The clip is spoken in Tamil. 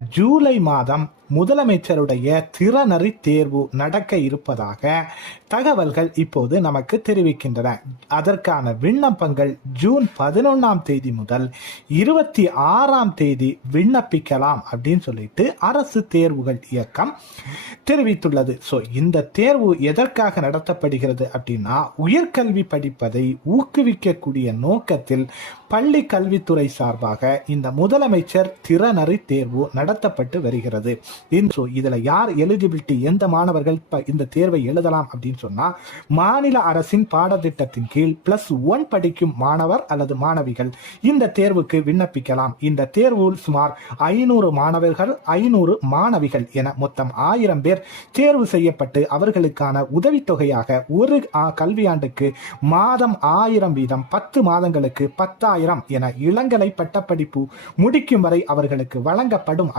ஜூலை மாதம் முதலமைச்சருடைய திறனறி தேர்வு நடக்க இருப்பதாக தகவல்கள் இப்போது நமக்கு தெரிவிக்கின்றன. அதற்கான விண்ணப்பங்கள் ஜூன் 11ஆம் தேதி முதல் 26ஆம் தேதி விண்ணப்பிக்கலாம் அப்படின்னு சொல்லிட்டு அரசு தேர்வுகள் இயக்கம் தெரிவித்துள்ளது. ஸோ இந்த தேர்வு எதற்காக நடத்தப்படுகிறது அப்படின்னா, உயர்கல்வி படிப்பதை ஊக்குவிக்கக்கூடிய நோக்கத்தில் பள்ளி கல்வித்துறை சார்பாக இந்த முதலமைச்சர் திறனறி தேர்வு நடத்தப்பட்டு வருகிறது. இதுல யார் எலிஜிபிலிட்டி, எந்த மாணவர்கள் இந்த தேர்வை எழுதலாம் அப்படின்னு சொன்னா, மாநில அரசின் பாடத்திட்டத்தின் கீழ் +1 படிக்கும் மாணவர் அல்லது மாணவிகள் இந்த தேர்வுக்கு விண்ணப்பிக்கலாம். இந்த தேர்வில் சுமார் 500 மாணவர்கள் 500 மாணவிகள் என மொத்தம் 1000 பேர் தேர்வு செய்யப்பட்டு அவர்களுக்கான உதவித்தொகையாக ஒரு கல்வியாண்டுக்கு மாதம் 1000 வீதம் 10 மாதங்களுக்கு 10,000 என இளங்கலை பட்டப்படிப்பு முடிக்கும் வரை அவர்களுக்கு வழங்கப்படும்